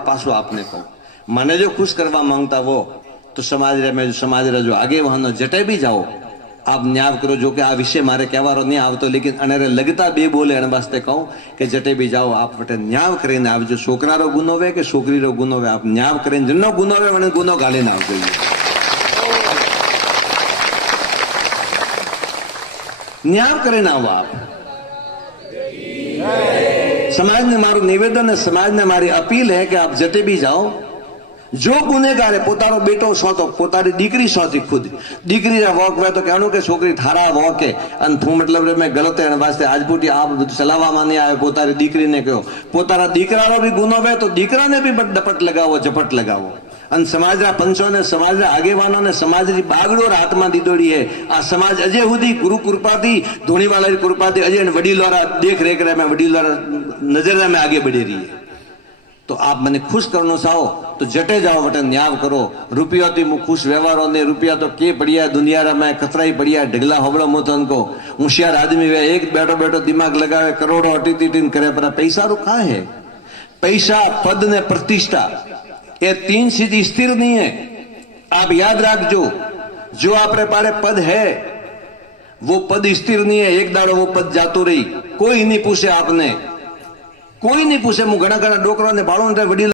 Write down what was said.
पासो आपने कहूं, मने जो खुश करवा मांगता वो तो समाज रे जो आगे वहां जटे भी जाओ आप न्याय करो। जो कि आ विषय मारे कहवारो नहीं आवतो, लेकिन अनेरे लगता बे बोले एने वास्ते कहूं कि जटे भी जाओ आप वटे न्याय करीने आवजो। छोकरारो गुनो वे के छोकरीरो गुनो वे, आप न्याय करीने जनो गुनो वे मने गुनो गालीने आवजो। न्याय करीने आवो आप। समाज ने मारू निवेदन है, समाज ने मारी अपील है कि आप जटे भी जाओ, जो गुनेगार है पोतारो बेटो सोतो पोतारी दीकरी सोती खुद दीकरी रा वोक वे तो कहनो के छोकरी थारा वोक है अन थू मतलब रे मैं गलत है वास्ते આજપુટી आप चलावा माने आवे पोतारी दीकरी ने कहो पोतारा दीकरारो भी गुनो वे तो दीकरा ने भी डपट लगावो झपट लगावो। अन समाज रा पंचो ने समाज रा आगेवाना ने समाज री बागड़ो हाथ में दीदोड़ी है। आ समाज अजय हुदी गुरु कृपा थी धोनीवाला री कृपा थी अजय वडीलोरा देख रेख रे में वडीलोरा नजर में आगे बढ़ी रही है। तो आप मैंने खुश करना चाहो तो जटे जाओ वटे न्याय करो। रुपया थी मु खुश व्यवहारों ने रुपया तो के बढ़िया दुनिया रा मैं कतरा ही बढ़िया ढगला होबड़ो मोतन को होशियार आदमी वे एक बैठो बैठो दिमाग लगावे करोड़ों अटी तीन करे पर पैसा रो का है। पैसा पद ने प्रतिष्ठा ये तीन चीज स्थिर नहीं है। आप याद रखजो जो आपरे पारे पद है वो पद स्थिर नहीं है। एक दाड़ो वो पद जातो रही कोई नहीं पूछे आपने, कोई नहीं पूछे। मु घना घना डोकरा ने बाळो ने वडील